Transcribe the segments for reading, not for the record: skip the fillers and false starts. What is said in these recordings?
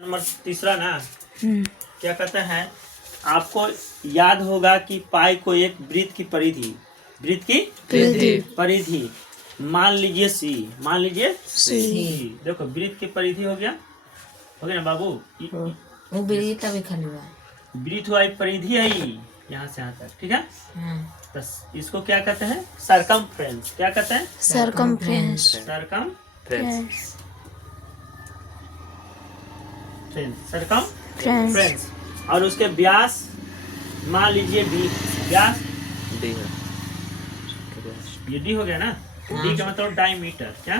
Number तीसरा ना क्या कहते हैं, आपको याद होगा कि पाई को एक वृत्त की परिधि मान लीजिए सी, देखो वृत्त की परिधि हो गया ना बाबू। वो वृत्त अभी खाली हुआ, वृत्त हुआ एक परिधि है यहाँ से यहाँ तक, ठीक है। तो इसको क्या कहते हैं, सरकमफ्रेंस। क्या कहते हैं, सरकमफ्रेंस। और उसके व्यास मान लीजिए डी, व्यास डी है, ये डी हो गया ना। डी का मतलब डायमीटर। क्या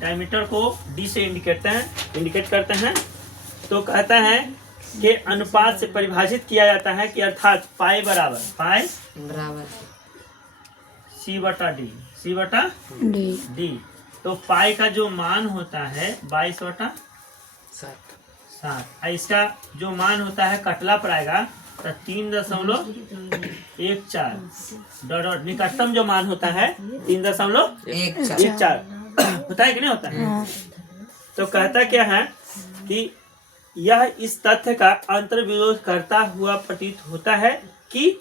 डायमीटर को डी से इंडिकेट करते हैं। तो कहता है कि अनुपात से परिभाषित किया जाता है कि अर्थात पाई बराबर सी बटा डी। तो पाई का जो मान होता है 22/7। इसका जो मान होता है कटला पर आएगा तो 3.14। निकटतम जो मान होता है 3.14 होता है कि नहीं होता है। तो कहता क्या है कि यह इस तथ्य का अंतर्विरोध करता हुआ प्रतीत होता है कि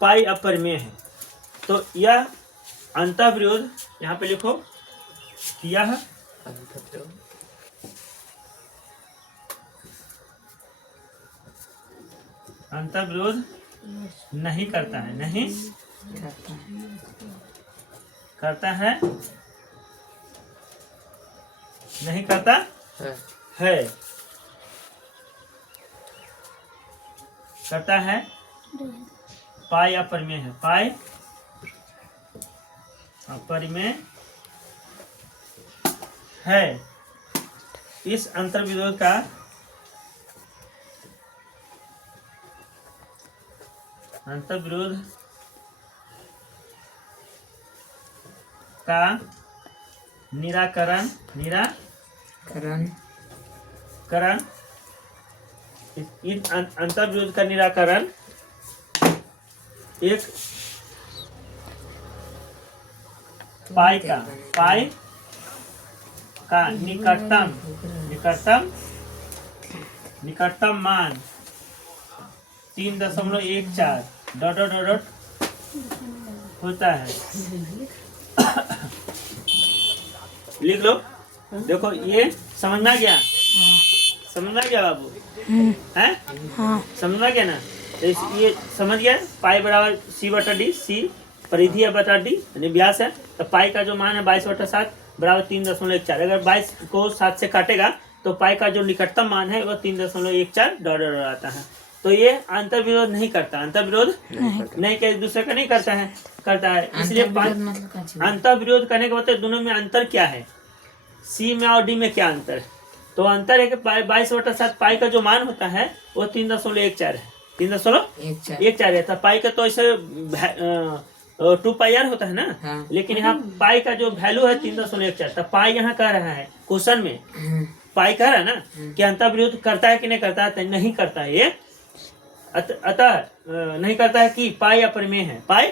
पाई अपरिमेय है। तो यह अंतर्विरोध यहाँ पे लिखो कि यह अंतर्विरोध नहीं करता है, करता है पाई अपरिमेय है, पाई अपरिमेय है। इस अंतर्विरोध का निराकरण इस अंतर्विरोध का निराकरण एक पाई का निकटतम मान 3.14 ... होता है। लिख लो। देखो ये समझना गया बाबू, है समझना गया ना। तो ये समझ गया, पाई बराबर सी बटा डी, सी परिधि है बटा डी यानी व्यास है। तो पाई का जो मान है 22/7 बराबर 3.14। अगर 22 को 7 से काटेगा तो पाई का जो निकटतम मान है वो 3.14 आता है। तो ये अंतर्विरोध नहीं करता, नहीं एक दूसरे का नहीं करता है। इसलिए अंतर्विरोध करने के मतलब दोनों में अंतर क्या है, सी में और डी में क्या अंतर है। तो अंतर है कि 22/7 पाई का जो मान होता है वो 3.14 है, 3.14 है। तो पाई का तो ऐसे 2πr होता है ना। लेकिन यहाँ पाई का जो वैल्यू है 3.14। तो पाई यहाँ कह रहा है क्वेश्चन में, पाई कह रहा है ना कि अंतर्विरोध करता है कि नहीं करता है। नहीं करता है ये, अतः नहीं करता है कि पाई अपरिमेय है। पाई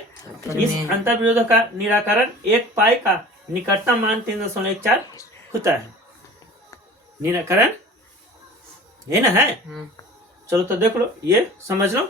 इस अंतर्विरोध का निराकरण एक पाई का निकटतम मान 3.14 होता है। निराकरण ये ना है। चलो तो देख लो, ये समझ लो।